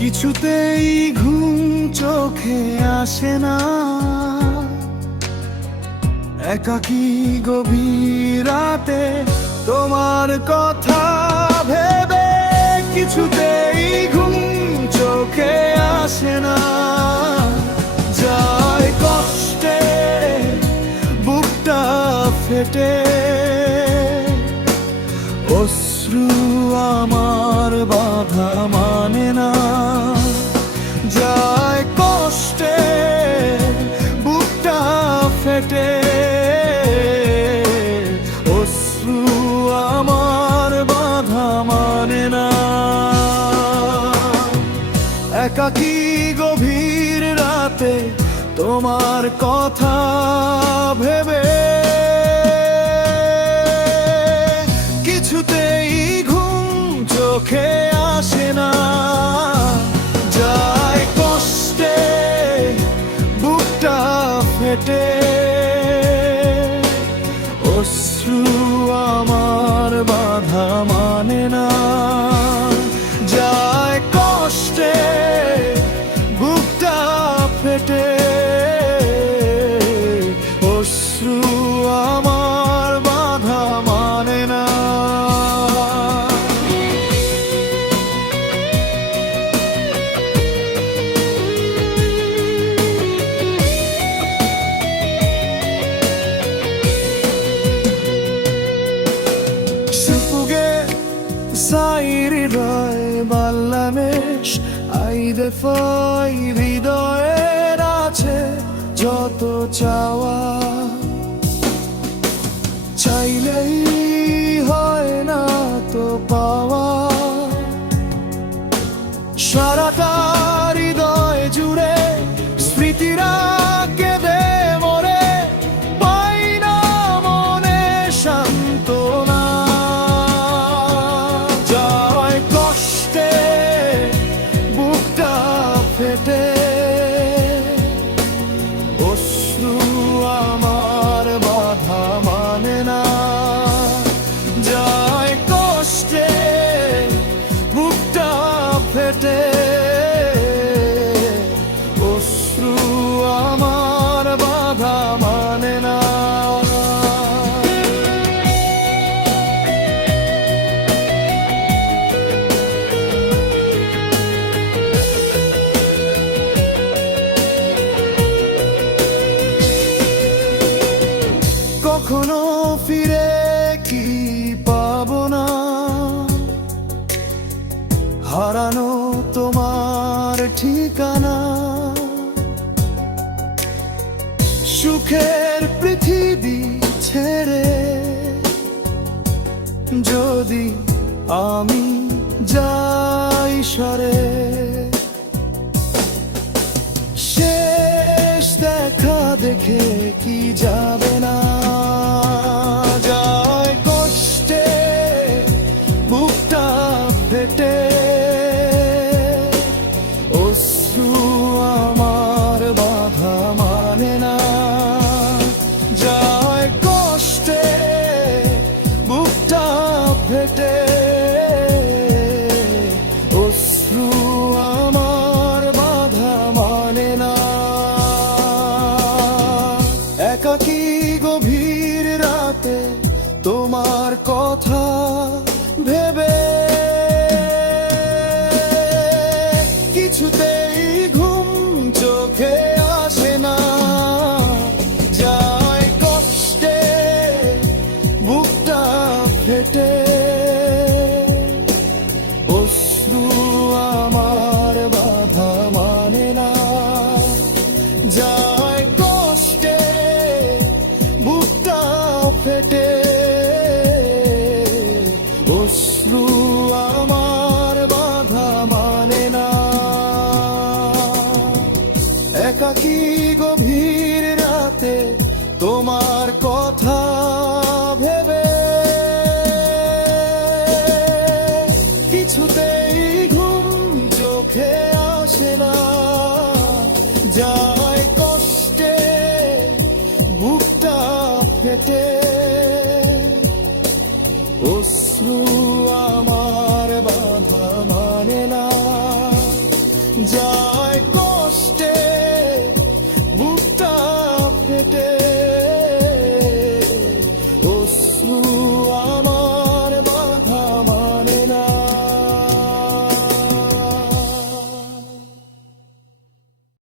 কিছুতেই ঘুম চোখে আসে না, একাকী গভীর রাতে তোমার কথা ভেবে কিছুতেই ঘুম চোখে আসে না। যায় কষ্টে বুকটা ফেটে, অশ্রু আমার বাধা মানে না। যায় কষ্টে বুকটা ফেটে, অশ্রু আমার বাধা মানে না। একাকী গভীর রাতে তোমার কথা ভেবে কিছুতেই ঘুম চোখে আসে না। যায় কষ্টে বুকটা ফেটে, অশ্রু আমার বাধা মানে না। যায় কষ্টে বুকটা ফেটে, অশ্রু আমার বাধা মানে না। Sairrai ballamesh aide foi hridoyer ache joto chawa, chailei hoy na to pawa। sarata hridoy jure smritira kede more, pai na mone shantona। ফেটে, অশ্রু আমার বাধা মানে না। যায় কষ্টে বুকটা ফেটে, অশ্রু আমার বাধা মানে না। কখনো ফিরে কি পাবো না, হারানো তোমার ঠিকানা। সুখের পৃথিবী ছেড়ে যদি আমি যাই সরে, শেষ দেখা দেখে কি যাবে না। যায় কষ্টে বুকটা ফেটে, অশ্রু আমার বাধা মানে না। যায় কষ্টে বুকটা ফেটে, অশ্রু আমার বাধা মানে না। একাকী গভীর রাতে তোমার কথা ভেবে কিছুতেই ঘুম চোখে আসে না। যায় কষ্টে বুকটা ফেটে, অশ্রু আমার বাধা মানে না। যায় কষ্টে বুকটা ফেটে, অশ্রু আমার বাধা মানে না। একাকী গভীর রাতে তোমার কথা ভেবে কিছুতে